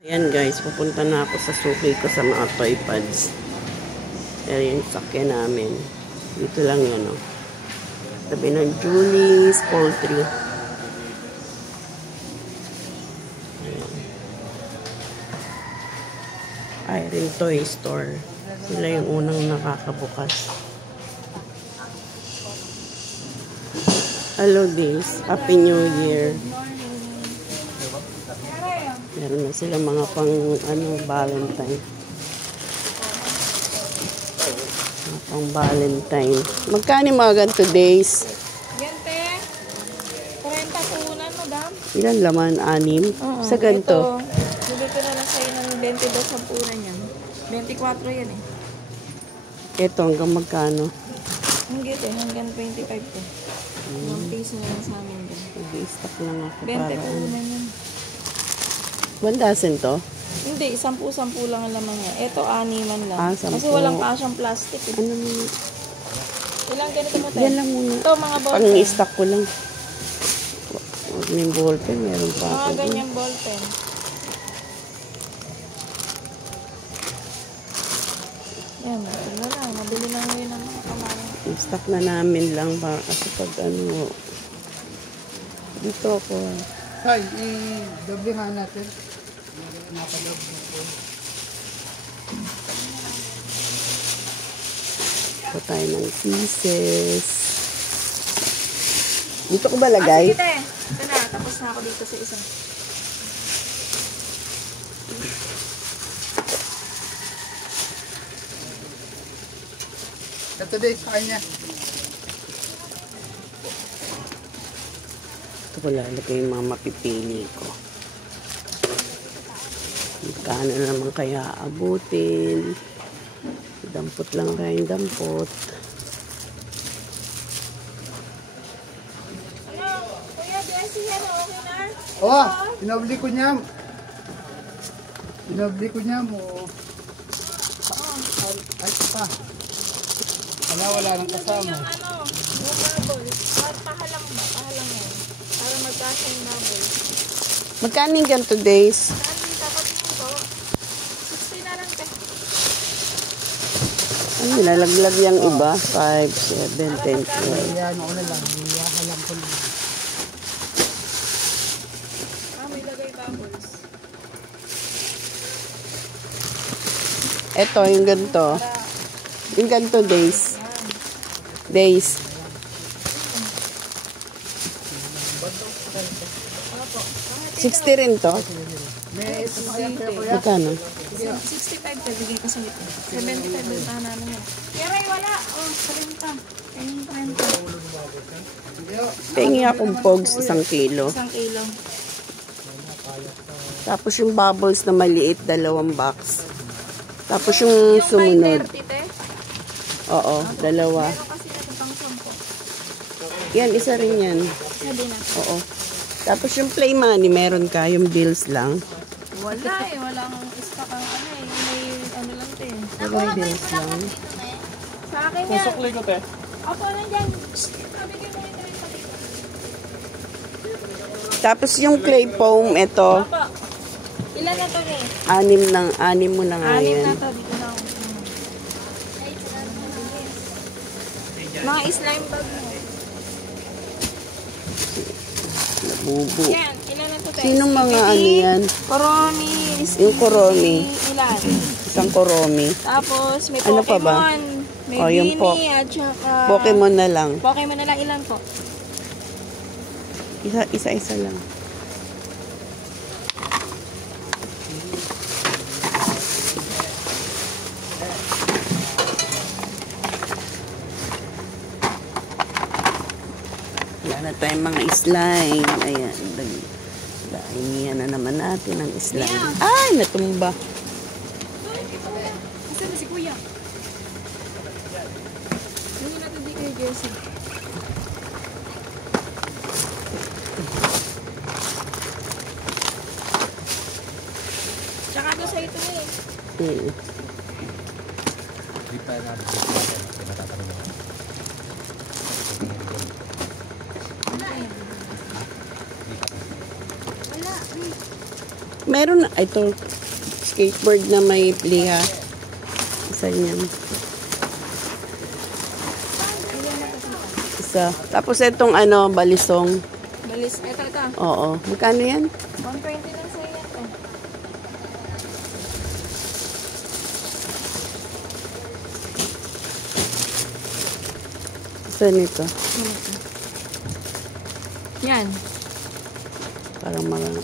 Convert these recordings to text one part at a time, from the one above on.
Ayan guys, pupunta na ako sa suki ko sa mga toy pads. Pero yung sakyan namin. Dito lang yun, oh. Tabi ng Julie's Poultry. Irene Toy Store. Sila yung unang nakakabukas. Hello days. Happy New Year. Meron na sila mga pang Valentine. Mga pang Valentine. Magkano mga ganito days? Yan te. 40 puhunan, madam. Ilan laman? 6? Sa ganito? Ito, dito na lang sa'yo ng 22 ang puhunan yan. 24 yan eh. Ito hanggang magkano? Hanggang 25 to. 1 piso na lang sa amin din. Mag-i-stock lang ako 20 para. puhunan yan. 1 dozen to? Hindi, 10 lang ang laman niya. Ito, 6 lang. Ah, 10. Kasi walang kasyang plastic eh. Ano naman? Ilang ganito mo tayo? Yan lang muna. Ito, mga ballpen. Pang-i-stock ko lang. May ballpen, meron pa ako. Mga ganyang ballpen. Yan, ito na lang. Mabili na ngayon ng mga kamarin. I-stock na namin lang ba? Kasi pag dito ako. Tay, i-doble nga natin. Napadoble po. Ito tayo ng pieces. Dito ko ba lagay? Sige, te. Ito na, tapos na ako dito sa isa. Ito din sa kanya. Ito ko lalagay yung mga mapipili ko. Magkano naman kaya abutin? Dampot lang rin, dampot. Ano? Kuya, Jessie, yan, okay na? Oh, pinobli ko niya. Pinobli ko niya mo. Ay, pa. Wala nang kasama. Yung bubble. Pahalang ba? Pahalang mo. Para magkasa yung bubble. Magkano yung ganito days? Saan dapat mo po? 60 na lang, te. Ano, nilalaglag yung iba? 5, 7, 10, 12. Yan, ako na lang. Halang ko lang. May lagay bubbles. Ito, yung ganito. Yung ganito days. Days. $60 rin to? May ito pa kaya kuya. Magkano? 65 te, bigay ko sa ito. 75 bentahan namin yan. Pero wala. Oh, 30. Ayun, 30. Tingi akong pogs, 1 kilo. 1 kilo. Tapos yung bubbles na maliit, 2 box. Tapos yung sumunod. 30 te. Oo, 2. Meron kasi ito pang 10. Yan, isa rin yan. Sabi na. Oo. Tapos yung play money, meron ka, yung bills lang. Wala eh. Wala kang stock ang ano eh. May ano lang te. Walang bills lang. Sa akin yan. Sukli ko, te. Ako nandyan. Sabi ko mo ito rin sa dito. Tapos yung clay foam, ito, Papa. Ilan na to eh? 6 mo na nga 6 yan. na to. Dito na ako. Mga slime bag mo. Nabubo. Yan. Ilan na to tayo? Sinong mga ano yan? Koromi. Yung koromi. Ilan? Isang koromi. Tapos may Ano pa ba? Pokemon. May Oh, yung Winnie at saka... Pokemon na lang. Pokemon na lang. Ilan po? Isa-isa lang. Wala na tayong mga slime. Ayan. Dahingihan na naman natin ang slime. Ay, natumba. Asa na si Kuya? Hindi natin di kay Jessie. Tsaka to sa ito eh. Di pa na. Meron na, ito, skateboard na may pliha. Isa yan. Isa. Tapos itong ano, balisong. Balis. Ito. Oo. Magkano yan? 120 lang sa'yo yan to. Isa nito. Yan. Parang marami.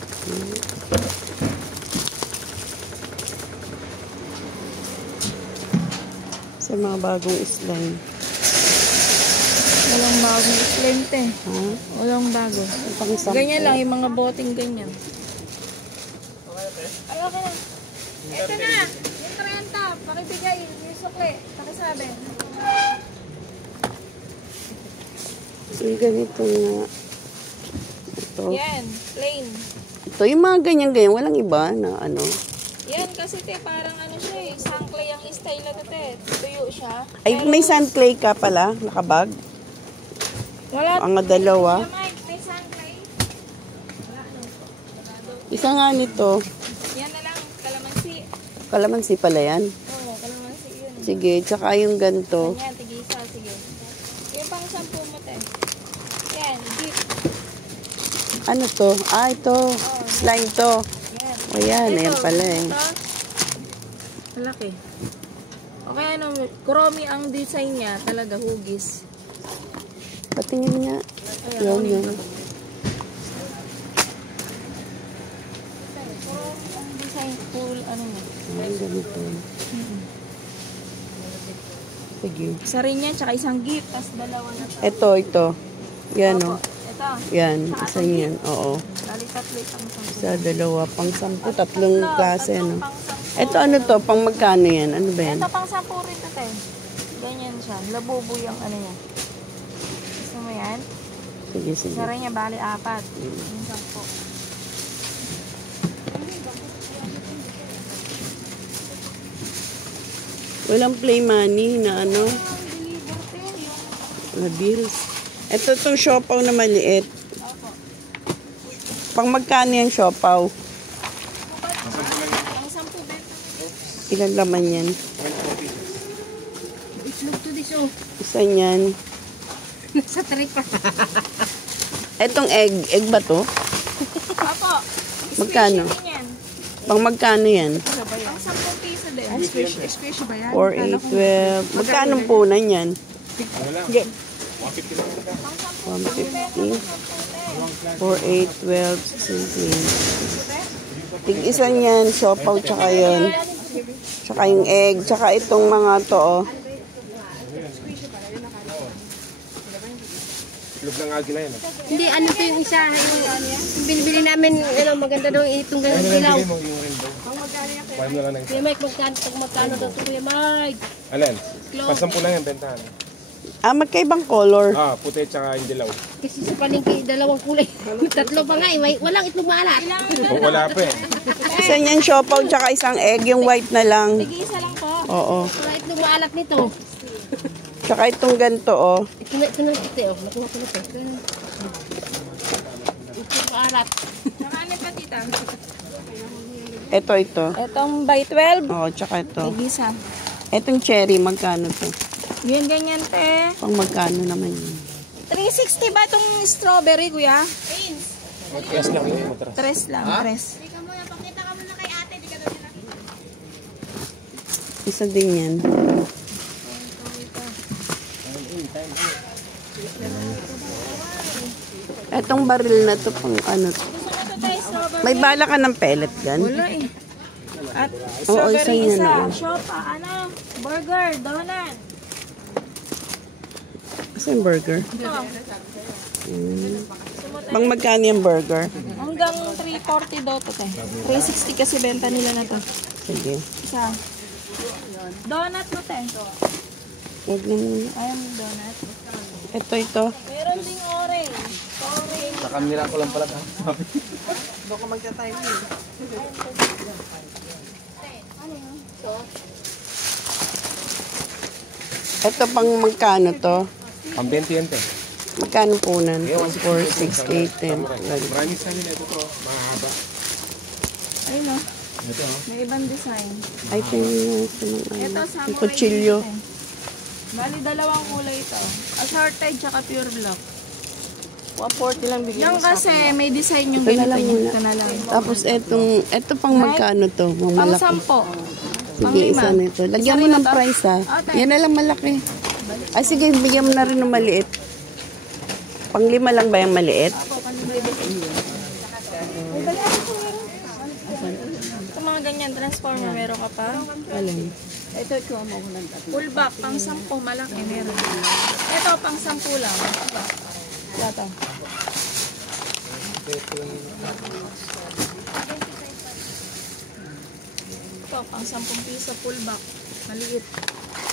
Sa mga bagong slime. Walang bagong slime te. Ha? Walang bago. Pang-sample. Ganyan lang, yung mga boting ganyan. Ay, okay na. Ito na, yung 30. Pakibigay, yung sukli. Pakisabi. Yung ganito nga. Ito. Yan, plain. Ito, yung mga ganyan-ganyan. Walang iba na ano. Yan, kasi te, parang ano siya eh. Sangklay ang style na te. Tuyo siya. Ay, may sand clay ka pala. Nakabag. Wala. Ang dalawa. Mike, may sangklay. Isa nga nito. Yan na lang, kalamansi. Kalamansi pala yan. Oo, kalamansi yun. Sige, tsaka yung ganito. Yan, tigisa, sige. Yung pang 10 mo te. Yan, jeep. Ano to? Ah, ito. Slime to. Yan. O yan, Ito, ayan pala eh. ito. Malaki. Okay, ano, Kuromi ang design niya, talaga hugis. Patingin nga. Ayan, Yun. Kuromi ang design, full, ano niya. Ay, ganito. Sige. Isa rin yan, tsaka isang gift, tas dalawa na to. Ito. Yan o. Ito, Yan. Isa yan. Oo. dali tatlo isang Isa, dalawa, pang 10. Tatlong klase, ano. Ito ano to? Pang magkano yan? Ano ba yan? Ito pang 10 rin to, te. Ganyan siya, labubo yung ano niya. Gusto mo yan? Sige, sige. Isa rin niya, bali 4. Yung 10. Walang play money na ano. Na bills. Ito itong siopaw na maliit. Pang magkano yung siopaw? Ang 10 benta. Ilan laman yan? Itlog to this, oh. Isa yan. Sa trick pa. Etong egg. Egg ba to? Apo. Magkano? Squishy din yan. Pang magkano yan? Ang 10 piso din. Squishy ba yan? 4, 8, 12. Magkano punan yan? 150. 4, 8, 12, 16. Tig isa niyan, siopaw, tsaka yun. Tsaka yung egg, tsaka itong mga to, oh. Itlog ng agila yan. Hindi, ano to yung isa, yung binibili namin, ano, maganda daw itong ganun dilaw. Mo yung rainbow. Kuha mo lang ng Kuya Mike, magkano daw to, Kuya Mike? Alin? Pasampu lang yan, bentahan. Ah, magkaibang color. Ah, puti tsaka yung dilaw. Kasi sa palengke, dalawang kulay. Tatlo pa nga eh, walang itlog maalat. O, wala pa eh. Isa niyan, siopaw, tsaka isang egg, yung white na lang. Isa lang po. Oo. Wala itlog maalat nito. Tsaka itong ganito, oh. Ito na ito, oh. Nakuha ko nito. Itlog maalat. Saka ano pa, tita? Ito. Itong by 12. Oo, tsaka ito. Tigisa. Itong cherry, magkano to? Yun, ganyan, te. Pang magkano naman yun? 360 ba itong strawberry, kuya? Yes lang yun, matras. 3 lang, 3. Isa din yan. Etong baril na to pang ano to. May bala ka ng pellet gun? Wala eh. At Oo, isa strawberry yan, isa. oo. Shop, burger, donut. Kasi yung burger. Ito. Pang magkano yung burger? Hanggang 340 daw to, te. 360 kasi benta nila na to. Sige. Isa. Donut mo, te. Huwag na muna. Ayaw mo donut. Ito. Meron ding orange. Orange. Sa kamera ko lang pala. Ito pang magkano to? Ang 20 yan, te. Magkano punan? 4, 6, 8, 10. Maraming sa nila ito to. Mahaba. Ayun o. May ibang design. Ay, tingnan ito ng Ito, yung samurai kutsilyo. dito eh. Bali, dalawang kulay ito. Assorted tsaka pure black. 140 lang bigyan Yung mo sa kasi akin. may design yung Ito na ganito lang niya. muna. Ito na lang. Tapos ito pang magkano to? Mga Pang malaki. 10. Pang Sige, 5. isa nito. Lagyan mo ng price ha. Okay. Yan na lang malaki. Ay sige, bigyan mo na rin ng maliit. Pang 5 lang ba yung maliit? Ito mga ganyan, transformer, meron ka pa. Alin? Full back, pang 10, malaki, meron. Ito, pang 10 lang. Wala to. Ito, pang 10 piso, full back. Maliit.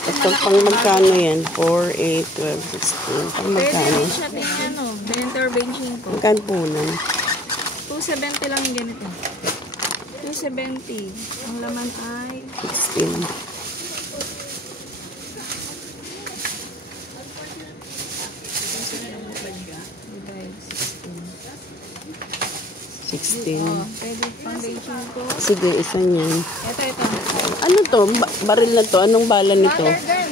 Ito pang magkano yan? 4, 8, 12, 16. Pang Pwede magkano? rin siya din ano, intervention ko. Magkano po nun? 270 lang yung ganito. 270. Ang laman ay 16. 16. oh, pwede foundation ko. Sige, isa niyan. Ito. Ano to? Baril na to? Anong bala nito? Water gun.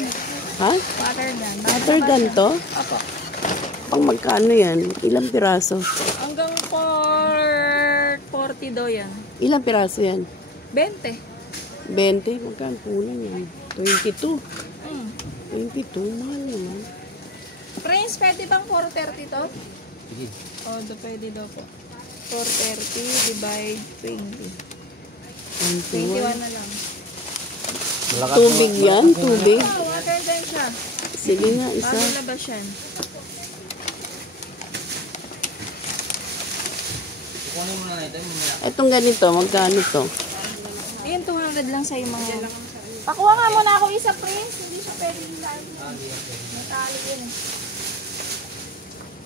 Ha? Water gun. Water gun to? Opo. Pang magkano yan? Ilang piraso? Hanggang 40 daw yan. Ilang piraso yan? 20. 20? Magkano po lang yan? 22. Mm. 22? Mahal naman. Prince, pwede bang 430 to? Sige. O, pwede daw po. 430 divide 20. 21 na lang. Tubig yan? Tubig? Oh, water gun siya. Sige nga, isa. Bago labas yan. Itong ganito, magkano to? Ayun, 200 lang sa'yo mga. Pakuha nga muna ako isa, Prince. Hindi siya pwede hilahin. Natali yun eh.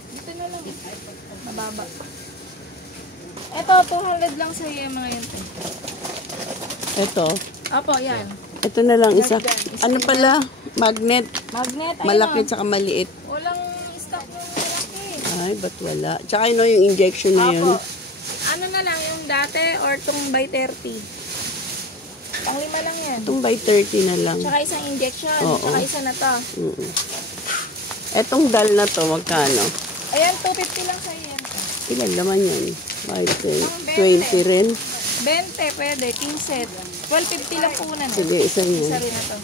Dito na lang. Mababa. Ito, 200 lang sa'yo yung mga yun. Ito. Opo, yan. Ito na lang isa. Ano pala? Magnet. Magnet. Ayun Malaki o. tsaka maliit. Walang stock ng malaki. Ay, ba't wala? Tsaka yun yung injection na yun. Opo. Ano na lang yung dati or itong by 30? Pang 5 lang yan. Itong by 30 na lang. Tsaka isang injection. Oo. Tsaka isa na to. Etong dal na to, magkano? Ayan, 250 lang sa'yo yan. Ilan naman yan? By 20 rin. 20 pwede, 15. 12.50 lang po na. Sige, isa Isa yun. rin na to.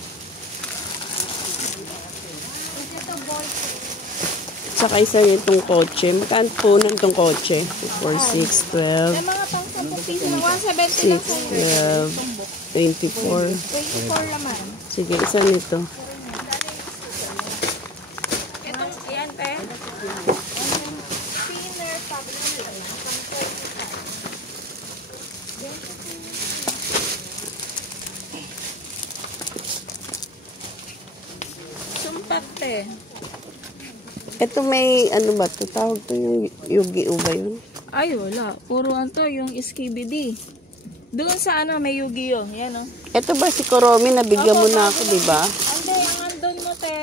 Tsaka isa yun itong kotse. Magkano po na itong kotse? 4, 6, 12, May mga pang 10 piso lang. 170 lang 6, sa'yo. 12, 24. 24 naman. Sige, isa nito. Itong, yan, te. Spinner fabric. Sumpat, te. Ito may, ano ba ito? Tawag to yung Yu-Gi-Oh ba yun? Ay, wala. Puro to yung Skibidi. Doon sa ano, may Yu-Gi-Oh. Yan, oh. Ito ba si Koromi? Nabigyan mo na ako, di ba? Ande, ang andon mo, te.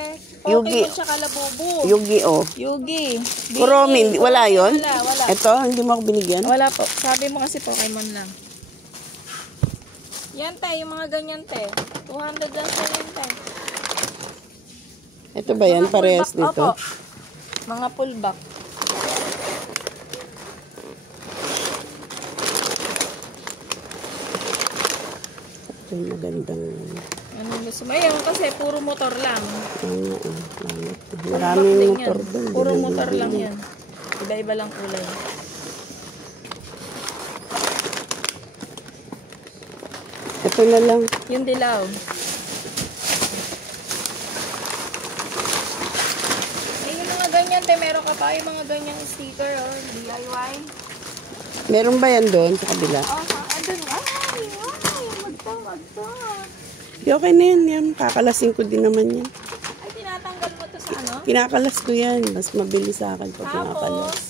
Yugi. Pokemon tsaka Labubu. Yu-Gi-Oh. Yugi. Koromi, wala yun? Wala. Ito, hindi mo ako binigyan? Wala po. Sabi mo kasi Pokemon lang. Yan, te. Yung mga ganyan, te. 200 lang sa yan, te. Ito ba yan? Mga Parehas pullback. nito? Opo. Mga pullback. Ito yung magandang... Anong gusto mo? Ayun, kasi puro motor lang. Maraming Pullback din motor yan. doon. Puro motor lang yan. Iba-iba lang kulay. Ito na lang. Yung dilaw. Eh, yung mga ganyan, te, meron ka pa yung mga ganyang sticker, oh, DIY. Meron ba yan doon sa kabila? Oh, andun. Ay, magto. Di okay na yan. Yan. Kakalasin ko din naman yan. Ay, tinatanggal mo to sa ano? Kinakalas ko yan. Mas mabilis sa akin pag kinakalas. Tapos,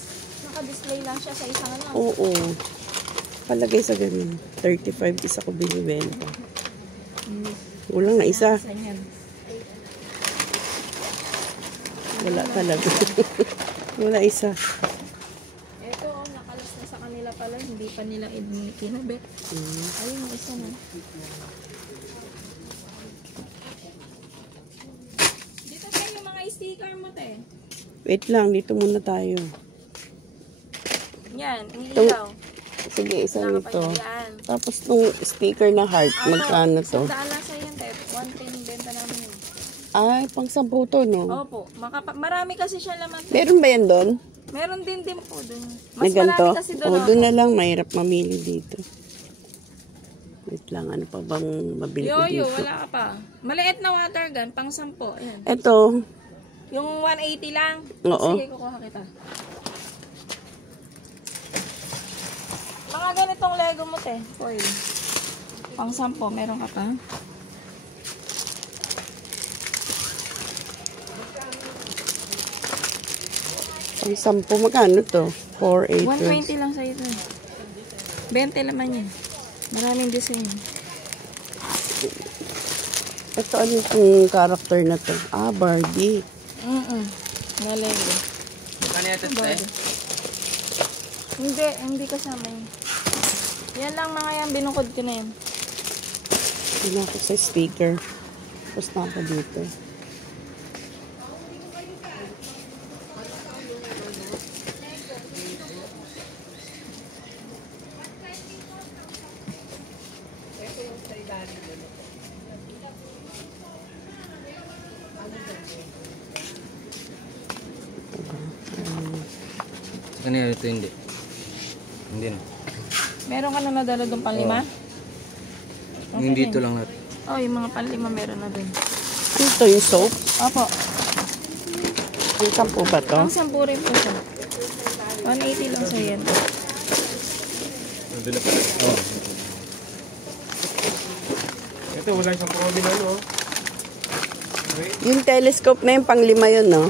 naka-display lang siya sa isang ano. Oo. Palagay sa ganun. 35 isa ko binibenta. Kulang na isa. Saan yan? Wala talaga. Wala isa. Ito, oh, nakalas na sa kanila pala. Hindi Hindi pa nila kinabit. Ayun, isa na. Dito tayo yung mga sticker mo, te. Wait lang, dito muna tayo. Yan, ang ilaw. Sige, isa nito. Yan. Tapos tong sticker na heart, magkano to? Daan lang sa yan, te. 110 benta namin yun. Ay, pang 10 to, no? Opo. Marami kasi siya laman. Meron ba yan doon? Meron din po dun. Na Mas ganito? marami kasi doon. O, doon na lang, mahirap mamili dito. Wait lang, ano pa bang mabili ko Yoyo, dito? wala ka pa. Maliit na water gun, pang 10. Ayan. Ito, Yung 180 lang. Oo. Sige, kukuha kita. Mga ganitong Lego mo, te. Foil. Pang 10, meron ka pa? pang 10, magkano to? 4, 8, 120 lang sa'yo ito. 20 laman yan. Maraming design. Ito, ano itong character na to? Ah, Barbie. Na Lego. Ano yan ito, te? Hindi kasama yun. Yan lang mga yan, binukod ko na yan. Hindi ako sa speaker. Tapos na ako dito. Sa kanila ito hindi. Hindi na. Meron ka na nadala doon pang 5? Hindi ito lang natin. Oh, yung mga pang 5 meron na doon. Ano to, yung soap? Opo. Yung 10 ba to? Ang 10 rin po siya. 180 lang sa yan. Oh. Ito, wala siyang problem ano. Yung telescope na yung pang 5 yun, no?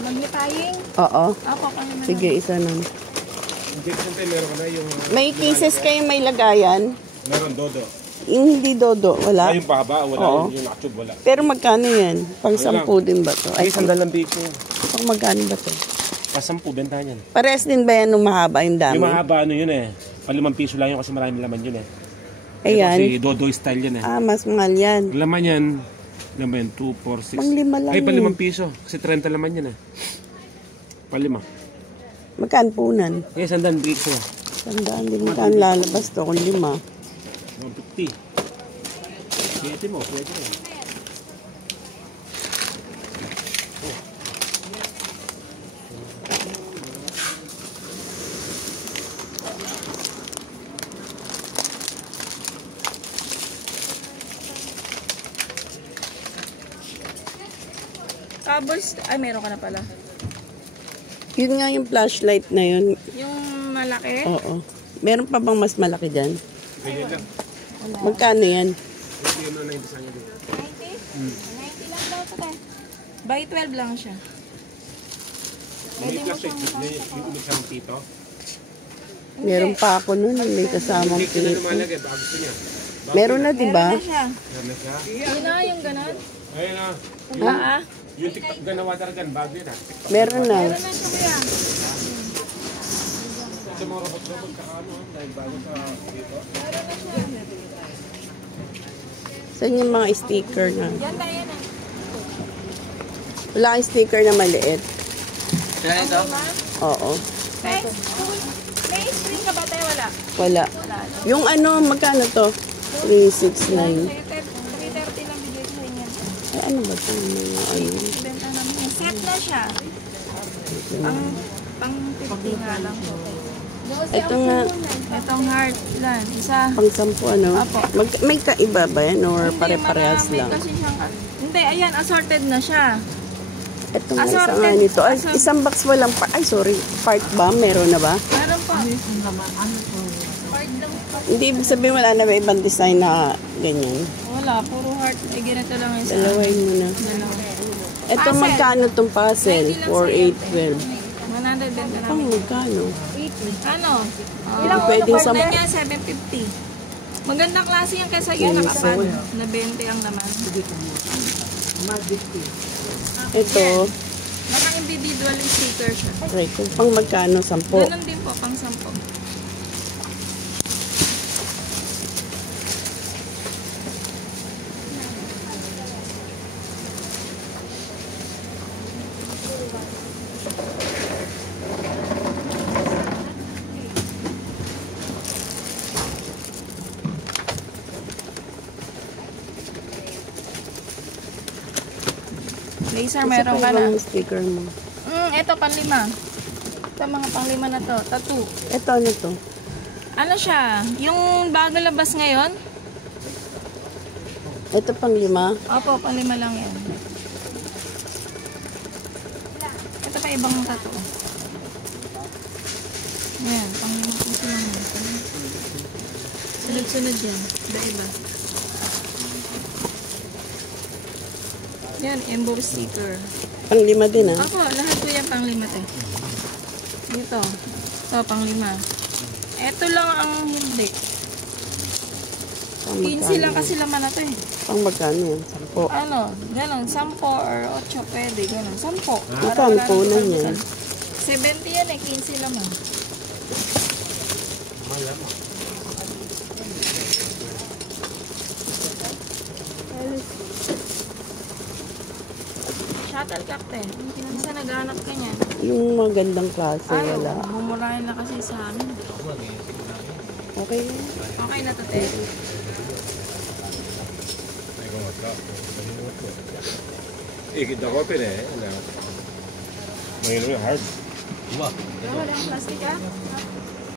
Magnifying? Oo. Opo, pang 5 Sige, isa na. Siyempre, meron ka na yung... May cases kayo may lagayan? Meron dodo. Yung hindi dodo, wala? Yung pahaba, wala. Oo. Yung nakatube, wala. Pero magkano yan? Pang 10 din ba to? Ay, Ay, sandal lang dito. pang magkano ba to? Pasampu, benta yan. Parehas din ba yan nung mahaba yung dami? Yung mahaba ano yun eh. Pa5 piso lang yun kasi maraming laman yun eh. Ayan. Kasi dodo style yan eh. Ah, mas mahal yan. Laman yan. Laman yan, 2, 4, 6. Pang 5 lang Ay, yun. pa5 piso. Kasi 30 laman yan eh. Pa5. Magkano punan? Eh, sandal piso. Tandaan din magkano lalabas to kung 5. 150. Pwede mo, pwede mo. Covers, ay meron ka na pala. Yun nga yung flashlight na yun. Yung malaki? Oo. Meron pa bang mas malaki dyan? Pwede lang. Magkano yan? Pwede yun na yung design niya dito. 90? 90 lang daw ito tayo. By 12 lang siya. May flashlight. May ulit siyang tito. Meron pa ako nun. May kasamang Hindi ko na pito. lumalagay. Baka gusto niya. Meron na, di ba? Meron na siya. Meron na siya. Yun na, yung ganon. Ayun na. Ah, Yung TikTok gan na water gun. Bago yun ah. Meron na. meron na siya kuya. Ito mga robot-robot ka ano. Dahil bago sa dito. Saan yung mga sticker na? Yan tayo na. Wala kang sticker na maliit. Kaya ito? Oo. May screen ka ba tayo? Wala. Wala. Yung ano, magkano to? 369. Sa'yo, 330 lang bigay ko sa inyo. Ay, ano ba ito? Mga ano? Benta namin yan. Set na siya. Pang 50 nga lang po. Ito nga, Itong heart lang. Isa. pang 10 ano? Apo. May kaiba ba yan? Or Hindi, pare-parehas marami lang? kasi siyang... Hindi, ayan, assorted na siya. Ito nga, isa Assorted. nga nito. Ay, Assorted. isang box walang pa. Ay, sorry. Part ba? Meron na ba? Meron pa. Hindi ibig sabihin wala na ba ibang design na ganyan? Wala, puro heart. Ay, ganito lang yung isa. Dalawain mo na. Ito Puzzle. magkano tong puzzle? 4, 8, 12. 100 benta Pang namin. magkano? Ano? Ilang pwedeng Sa sa... niya, 750. Magandang klase yan kaysa yung nakapad. Na 20 ang naman. Ito, Mga individual sticker siya. right, kung pang magkano? 10. Ganun din po, pang 10. Laser, Isa meron pa ka na. ibang sticker mo. Ito, panlima. Ito, mga panglima na to. Tattoo. Ito, ano to? Ano siya? Yung bago labas ngayon? Ito pang 5. Opo, panglima lang yan. Ito pa ibang tattoo. Ayan, panglima po sila yan. Sunod-sunod yan. Iba-iba. Yan, emboss sticker. Pang 5 din ah. Ako, lahat po yan panglima te. Dito. Ito, panglima. Ito lang ang hindi. Pang 15 lang kasi laman na to eh. Pang magkano yan? 10. Ano, ganun, 10 or 8 pwede, ganun. 10. Ito, 10 na yan. 70 yan eh, 15 laman. Shuttlecock te. Isa naghanap ka niyan. Yung magandang klase, Ayaw, wala. bumurahin na kasi sa amin. Okay. Okay na to te. 이게 나가빼네. 뭐 이런 거 할. Wala ang plastic ah.